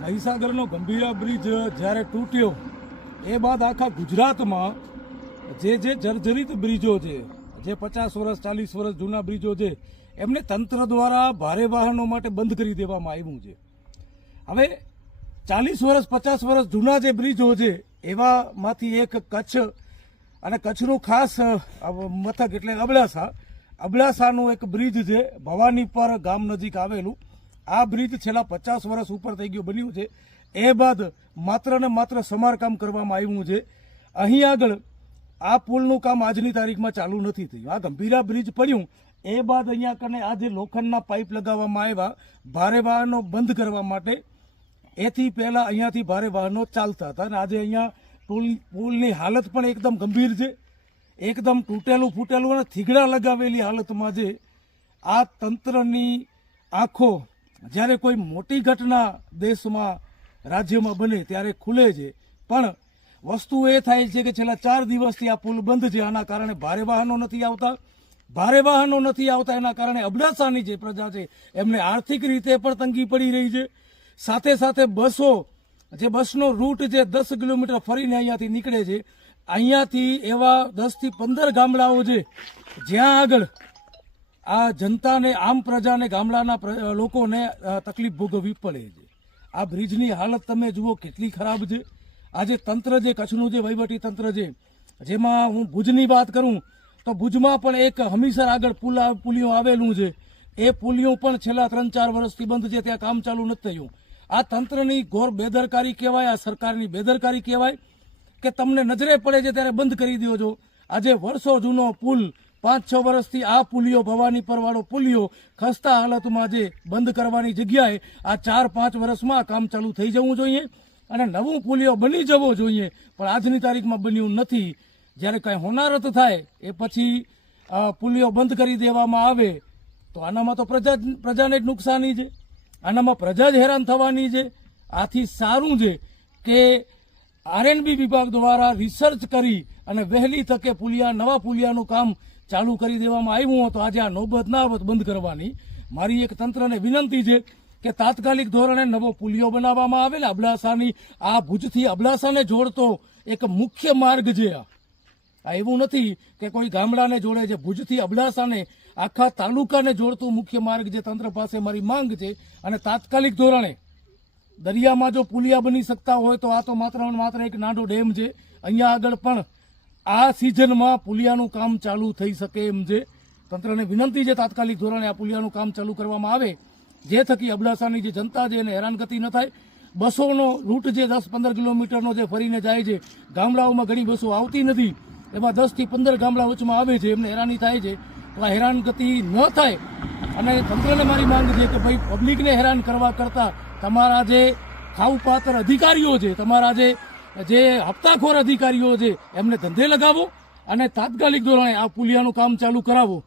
મહીસાગરનો Gambhira bridge જ્યારે તૂટ્યો, એ બાદ આખા ગુજરાતમાં જે જે જર્જરિત બ્રિજો છે, જે પચાસ વર્ષ, ચાલીસ વર્ષ જૂના બ્રિજો છે, એમને તંત્ર દ્વારા ભારે વાહનો માટે બંધ કરી દેવામાં આવ્યું છે. હવે ચાલીસ વર્ષ, પચાસ વર્ષ જૂના જે બ્રિજો છે, એવામાંથી એક કચ્છ અને કચ્છનું ખાસ મથક એટલે અબડાસા. અબડાસાનું એક બ્રિજ છે ભવાની પર ગામ નજીક આવેલું. આ બ્રિજ છેલ્લા પચાસ વર્ષ ઉપર થઈ ગયું બન્યું છે. એ બાદ માત્ર ને માત્ર સમારકામ કરવામાં આવ્યું છે. અહીં આગળ આ પુલનું કામ આજની તારીખમાં ચાલુ નથી થયું. આ ગંભીરા બ્રિજ પડ્યું. એ બાદ અહીંયા કને આ જે લોખંડના પાઇપ લગાવવામાં આવ્યા, ભારે વાહનો બંધ કરવા માટે એથી પહેલાં અહીંયાથી ભારે વાહનો ચાલતા હતા અને આજે અહીંયા પુલ, પુલની હાલત પણ એકદમ ગંભીર છે. એકદમ તૂટેલું ફૂટેલું અને થીગડા લગાવેલી હાલતમાં છે આ તંત્રની આંખો જ્યારે કોઈ મોટી ઘટના દેશમાં, રાજ્યમાં બને ત્યારે ખુલે છે. પણ વસ્તુ એ થાય છે કે છેલ્લા ચાર દિવસથી આ પુલ બંધ છે. આના કારણે ભારે વાહનો નથી આવતા. ભારે વાહનો નથી આવતા. એના કારણે અબડાસાની જે પ્રજા છે, એમને આર્થિક રીતે પણ તંગી પડી રહી છે. સાથે સાથે બસો, જે બસનો રૂટ જે દસ કિલોમીટર ફરીને અહીંયાથી નીકળે છે, અહીંયાથી એવા દસથી પંદર ગામડાઓ છે, જ્યાં આગળ આ જનતાને, આમ પ્રજાને ગામડાના લોકોને તકલીફ ભોગવવી પડે છે. આ બ્રિજની હાલત તમે જુઓ કેટલી ખરાબ છે. આજે તંત્ર જે, કચ્છનું જે વહીવટી તંત્ર છે, જેમાં હું ભુજની વાત કરું, તો ભુજમાં પણ એક હમીસર આગળ પુલ પુલિયો આવેલું છે. એ પુલિયો પણ છેલ્લા ત્રણ ચાર વર્ષથી બંધ છે, ત્યાં કામ ચાલુ નથી થયું. આ તંત્રની ઘોર બેદરકારી કહેવાય, આ સરકારની બેદરકારી કહેવાય, કે તમને નજરે પડે છે ત્યારે બંધ કરી દો છો. આજે વર્ષો જૂનો પુલ પાંચ છ વર્ષથી આ પુલિયો, ભવાની પરવાળો પુલિયો ખસ્તા હાલતમાં જે બંધ કરવાની જગ્યાએ આ ચાર પાંચ વર્ષમાં કામ ચાલુ થઈ જવું જોઈએ અને નવું પુલિયો બની જવો જોઈએ. પણ આજની તારીખમાં બન્યું નથી. જ્યારે કાંઈ હોનારત થાય, એ પછી પુલિયો બંધ કરી દેવામાં આવે, તો આનામાં તો પ્રજા, પ્રજાને જ નુકસાની છે. આનામાં પ્રજા જ હેરાન થવાની છે. આથી સારું છે કે આરએનબી વિભાગ દ્વારા રિસર્ચ કરી અને વહેલી તકે પુલિયા, નવા પુલિયાનું કામ ચાલુ કરી દેવામાં આવ્યું હતું આજે આ નોબત ના બંધ કરવાની. મારી એક તંત્રને વિનંતી છે કે તાત્કાલિક ધોરણે નવો પુલિયો બનાવવામાં આવેલ. અબડાસાની આ ભુજથી અબડાસાને જોડતો એક મુખ્ય માર્ગ છે આ. આ એવું નથી કે કોઈ ગામડાને જોડે છે. ભુજથી અબડાસાને આખા તાલુકાને જોડતું મુખ્ય માર્ગ જે તંત્ર પાસે મારી માંગ છે અને તાત્કાલિક ધોરણે દરિયામાં જો પુલિયા બની શકતા હોય તો આ તો માત્ર માત્ર એક નાનો ડેમ છે. અહીંયા આગળ પણ આ સિઝનમાં પુલિયાનું કામ ચાલુ થઈ શકે એમ છે. તંત્રને વિનંતી છે તાત્કાલિક ધોરણે આ પુલિયાનું કામ ચાલુ કરવામાં આવે. જે થકી અબડાસાની જે જનતા છે એને હેરાનગતિ ન થાય. બસોનો રૂટ જે દસ પંદર કિલોમીટરનો જે ફરીને જાય છે, ગામડાઓમાં ઘણી બસો આવતી નથી, એમાં દસથી પંદર ગામડા વચમાં આવે છે, એમને હેરાની થાય છે. તો આ હેરાનગતિ ન થાય અને તંત્રને મારી માંગ છે કે ભાઈ પબ્લિકને હેરાન કરવા કરતાં તમારા જે ખાવપાત્ર અધિકારીઓ છે, તમારા જે જે હપ્તાખોર અધિકારીઓ છે, એમને ધંધે લગાવો અને તાત્કાલિક ધોરણે આ પુલિયાનું કામ ચાલુ કરાવો.